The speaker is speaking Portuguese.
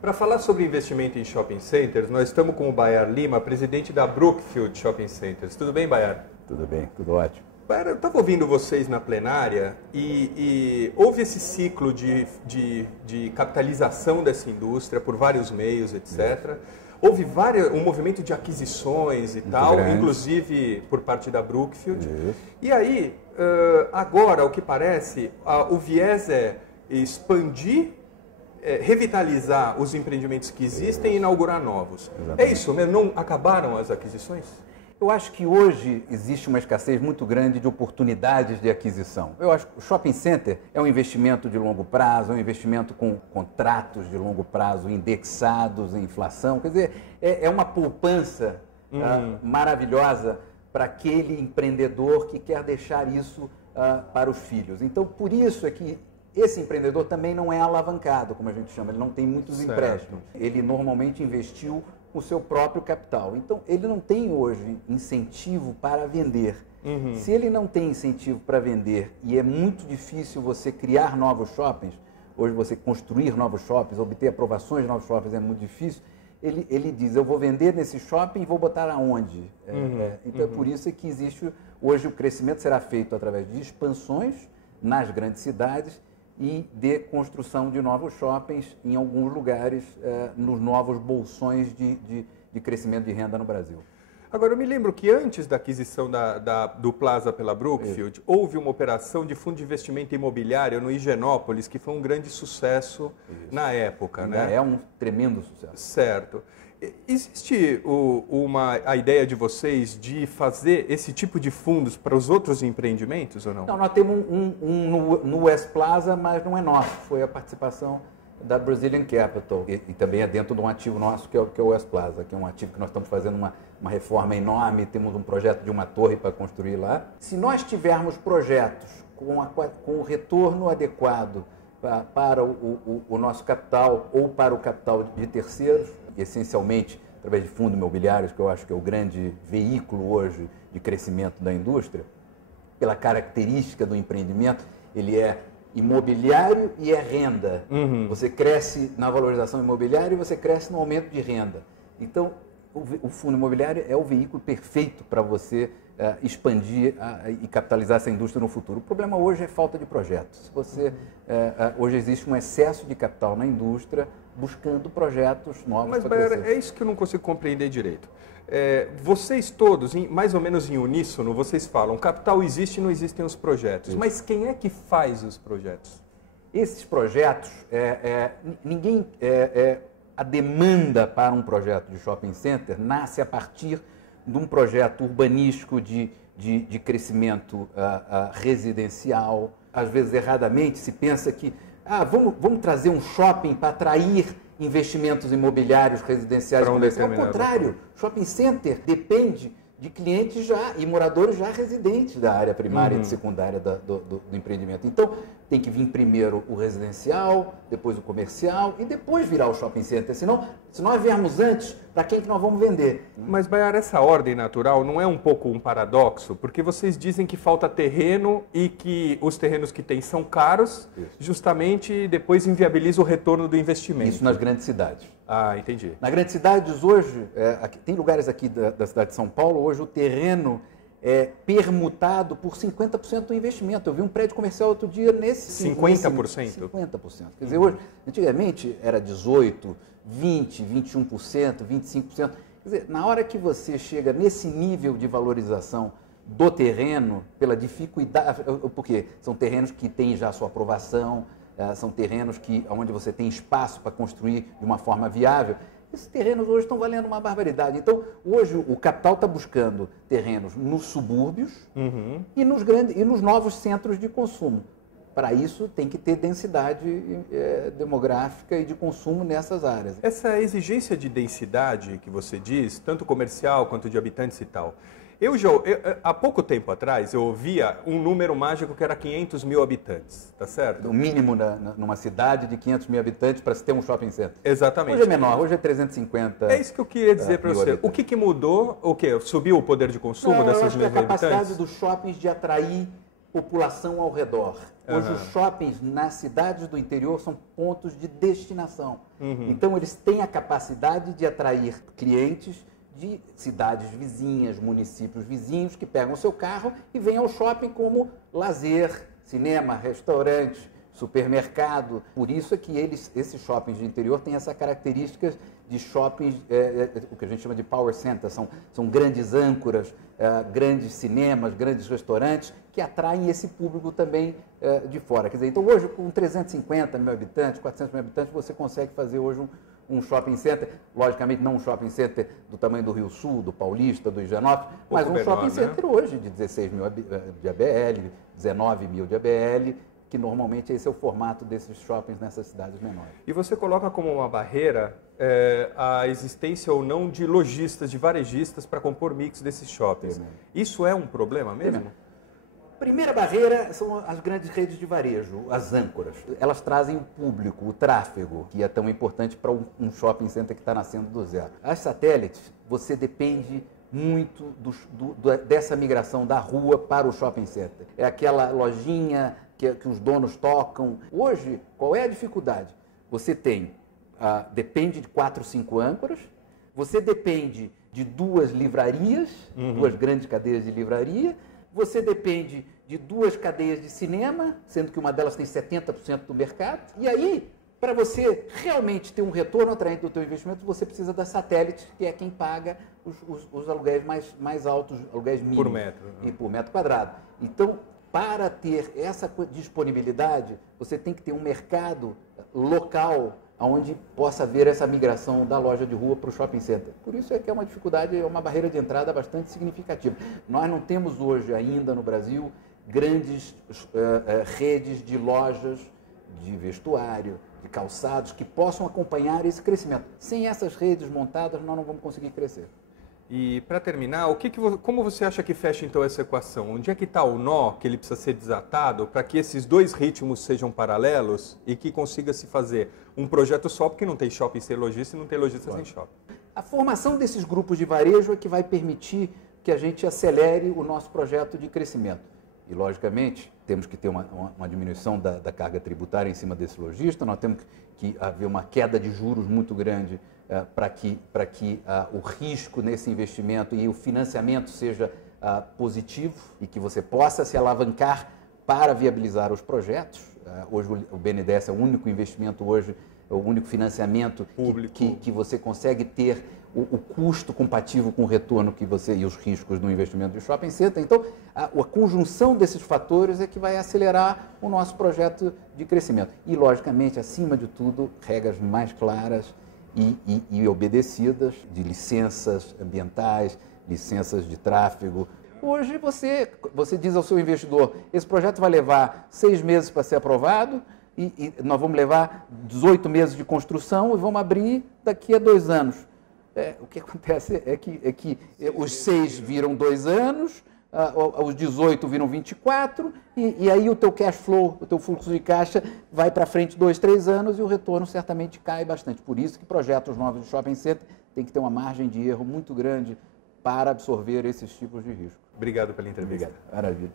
Para falar sobre investimento em shopping centers, nós estamos com o Bayar Lima, presidente da Brookfield Shopping Centers. Tudo bem, Bayar? Tudo bem, tudo ótimo. Bayar, eu estava ouvindo vocês na plenária e houve esse ciclo de capitalização dessa indústria por vários meios, etc. Houve um movimento de aquisições e tal, grande, inclusive por parte da Brookfield. Isso. E aí, agora, o que parece, o viés é expandir, revitalizar os empreendimentos que existem e inaugurar novos. Exatamente. É isso mesmo? Não acabaram as aquisições? Eu acho que hoje existe uma escassez muito grande de oportunidades de aquisição. Eu acho que o shopping center é um investimento de longo prazo, é um investimento com contratos de longo prazo indexados em inflação. Quer dizer, é uma poupança maravilhosa para aquele empreendedor que quer deixar isso para os filhos. Então, por isso é que esse empreendedor também não é alavancado, como a gente chama, ele não tem muitos empréstimos. Ele normalmente investiu o seu próprio capital. Então, ele não tem hoje incentivo para vender. Se ele não tem incentivo para vender e é muito difícil você criar novos shoppings, hoje você construir novos shoppings, obter aprovações de novos shoppings é muito difícil, ele diz, eu vou vender nesse shopping e vou botar aonde? Então, é por isso que existe, hoje o crescimento será feito através de expansões nas grandes cidades e de construção de novos shoppings em alguns lugares, nos novos bolsões de crescimento de renda no Brasil. Agora, eu me lembro que antes da aquisição do Plaza pela Brookfield, houve uma operação de fundo de investimento imobiliário no Higienópolis, que foi um grande sucesso na época, né? É um tremendo sucesso. Certo. Existe a ideia de vocês de fazer esse tipo de fundos para os outros empreendimentos ou não? Não, nós temos no West Plaza, mas não é nosso, foi a participação da Brazilian Capital e também é dentro de um ativo nosso que é o West Plaza, que é um ativo que nós estamos fazendo uma reforma enorme, temos um projeto de uma torre para construir lá. Se nós tivermos projetos com o retorno adequado para o nosso capital ou para o capital de terceiros, essencialmente através de fundos imobiliários, que eu acho que é o grande veículo hoje de crescimento da indústria, pela característica do empreendimento, ele é imobiliário e é renda. Você cresce na valorização imobiliária e você cresce no aumento de renda. Então, o fundo imobiliário é o veículo perfeito para você expandir e capitalizar essa indústria no futuro. O problema hoje é falta de projetos. Hoje existe um excesso de capital na indústria buscando projetos novos. Mas, Bayar, é isso que eu não consigo compreender direito. Vocês todos, mais ou menos em uníssono, vocês falam, capital existe e não existem os projetos. Isso. Mas quem é que faz os projetos? Esses projetos, a demanda para um projeto de shopping center nasce a partir de um projeto urbanístico de crescimento residencial. Às vezes, erradamente, se pensa que vamos trazer um shopping para atrair investimentos imobiliários residenciais. Ao contrário, shopping center depende de clientes e moradores já residentes da área primária e secundária do empreendimento. Então, tem que vir primeiro o residencial, depois o comercial e depois virar o shopping center. Senão, se nós viermos antes, para quem que nós vamos vender? Mas, Bayar, essa ordem natural não é um pouco um paradoxo? Porque vocês dizem que falta terreno e que os terrenos que tem são caros, justamente depois inviabiliza o retorno do investimento. Isso nas grandes cidades. Ah, entendi. Nas grandes cidades hoje, tem lugares aqui da cidade de São Paulo, hoje o terreno é permutado por 50% do investimento. Eu vi um prédio comercial outro dia nesse... 50%? 50%. Quer dizer, hoje, antigamente era 18%, 20%, 21%, 25%. Quer dizer, na hora que você chega nesse nível de valorização do terreno, pela dificuldade... Porque são terrenos que têm já a sua aprovação, são terrenos onde você tem espaço para construir de uma forma viável. Esses terrenos hoje estão valendo uma barbaridade. Então, hoje o capital está buscando terrenos nos subúrbios e nos novos centros de consumo. Para isso, tem que ter densidade demográfica e de consumo nessas áreas. Essa exigência de densidade que você diz, tanto comercial quanto de habitantes e tal, Há pouco tempo atrás, eu ouvia um número mágico que era 500 mil habitantes, tá certo? O mínimo numa cidade de 500 mil habitantes para se ter um shopping center. Exatamente. Hoje é menor, hoje é 350. É isso que eu queria dizer para você. O que mudou? O quê? Subiu o poder de consumo dessas mesmas habitantes? A capacidade dos shoppings de atrair população ao redor. Hoje os shoppings nas cidades do interior são pontos de destinação. Então eles têm a capacidade de atrair clientes de cidades vizinhas, municípios vizinhos que pegam o seu carro e vêm ao shopping como lazer, cinema, restaurante, supermercado. Por isso é que esses shoppings de interior têm essa característica de shoppings, o que a gente chama de power centers, são grandes âncoras, grandes cinemas, grandes restaurantes que atraem esse público também de fora. Quer dizer, então hoje com 350 mil habitantes, 400 mil habitantes, você consegue fazer hoje um shopping center, logicamente não um shopping center do tamanho do Rio Sul, do Paulista, do Higienópolis, mas um shopping center hoje de 16 mil de ABL, 19 mil de ABL, que normalmente esse é o formato desses shoppings nessas cidades menores. E você coloca como uma barreira a existência ou não de lojistas, de varejistas para compor mix desses shoppings. Isso é um problema mesmo? Primeira barreira são as grandes redes de varejo, as âncoras. Elas trazem o público, o tráfego, que é tão importante para um shopping center que está nascendo do zero. As satélites, você depende muito dessa migração da rua para o shopping center. É aquela lojinha que os donos tocam. Hoje, qual é a dificuldade? Você depende de 4, 5 âncoras, você depende de 2 livrarias, 2 grandes cadeias de livraria, você depende de 2 cadeias de cinema, sendo que uma delas tem 70% do mercado. E aí, para você realmente ter um retorno atraente do teu investimento, você precisa da satélite, que é quem paga os aluguéis mais altos, aluguéis mínimos. Por metro. E por metro quadrado. Então, para ter essa disponibilidade, você tem que ter um mercado local onde possa haver essa migração da loja de rua para o shopping center. Por isso é que é uma dificuldade, é uma barreira de entrada bastante significativa. Nós não temos hoje ainda no Brasil grandes redes de lojas de vestuário, de calçados, que possam acompanhar esse crescimento. Sem essas redes montadas, nós não vamos conseguir crescer. E, para terminar, como você acha que fecha, então, essa equação? Onde é que está o nó que ele precisa ser desatado para que esses 2 ritmos sejam paralelos e que consiga se fazer um projeto só, porque não tem shopping sem lojista e não tem lojista sem shopping? A formação desses grupos de varejo é que vai permitir que a gente acelere o nosso projeto de crescimento. E, logicamente, temos que ter uma diminuição da carga tributária em cima desse lojista, nós temos que haver uma queda de juros muito grande para que o risco nesse investimento e o financiamento seja positivo e que você possa se alavancar para viabilizar os projetos. Hoje o BNDES é o único investimento hoje, o único financiamento que você consegue ter o custo compatível com o retorno que você e os riscos do investimento de shopping center. Então, a conjunção desses fatores é que vai acelerar o nosso projeto de crescimento. E, logicamente, acima de tudo, regras mais claras e obedecidas de licenças ambientais, licenças de tráfego. Hoje você diz ao seu investidor, esse projeto vai levar 6 meses para ser aprovado e nós vamos levar 18 meses de construção e vamos abrir daqui a 2 anos. O que acontece é que os 6 viram 2 anos, os 18 viram 24, e aí o teu cash flow, o teu fluxo de caixa vai para frente 2, 3 anos e o retorno certamente cai bastante. Por isso que projetos novos de shopping center tem que ter uma margem de erro muito grande para absorver esses tipos de risco. Obrigado pela entrevista. Obrigado. Maravilha.